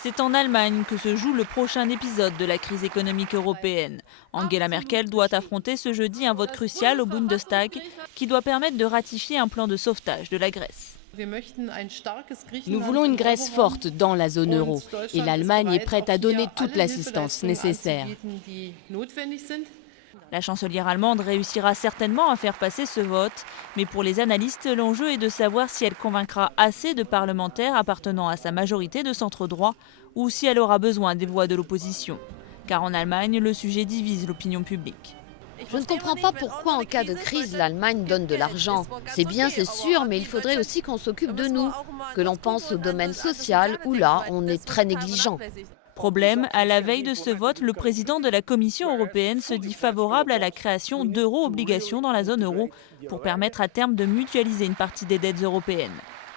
C'est en Allemagne que se joue le prochain épisode de la crise économique européenne. Angela Merkel doit affronter ce jeudi un vote crucial au Bundestag qui doit permettre de ratifier un plan de sauvetage de la Grèce. Nous voulons une Grèce forte dans la zone euro et l'Allemagne est prête à donner toute l'assistance nécessaire. La chancelière allemande réussira certainement à faire passer ce vote, mais pour les analystes, l'enjeu est de savoir si elle convaincra assez de parlementaires appartenant à sa majorité de centre-droit ou si elle aura besoin des voix de l'opposition. Car en Allemagne, le sujet divise l'opinion publique. Je ne comprends pas pourquoi en cas de crise, l'Allemagne donne de l'argent. C'est bien, c'est sûr, mais il faudrait aussi qu'on s'occupe de nous, que l'on pense au domaine social où là, on est très négligent. Problème, à la veille de ce vote, le président de la Commission européenne se dit favorable à la création d'euro-obligations dans la zone euro pour permettre à terme de mutualiser une partie des dettes européennes.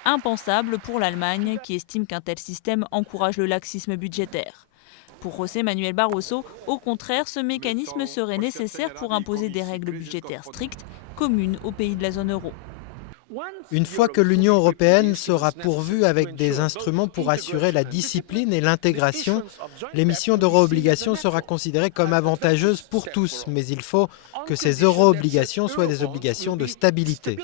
Impensable pour l'Allemagne qui estime qu'un tel système encourage le laxisme budgétaire. Pour José Manuel Barroso, au contraire, ce mécanisme serait nécessaire pour imposer des règles budgétaires strictes, communes aux pays de la zone euro. Une fois que l'Union européenne sera pourvue avec des instruments pour assurer la discipline et l'intégration, l'émission d'euro-obligations sera considérée comme avantageuse pour tous, mais il faut que ces euro-obligations soient des obligations de stabilité.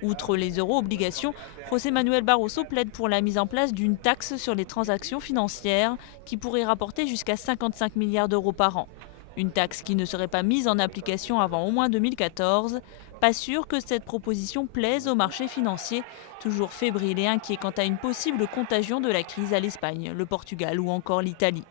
Outre les euro-obligations, José Manuel Barroso plaide pour la mise en place d'une taxe sur les transactions financières qui pourrait rapporter jusqu'à 55 milliards d'euros par an. Une taxe qui ne serait pas mise en application avant au moins 2014. Pas sûr que cette proposition plaise au marché financier, toujours fébrile et inquiet quant à une possible contagion de la crise à l'Espagne, le Portugal ou encore l'Italie.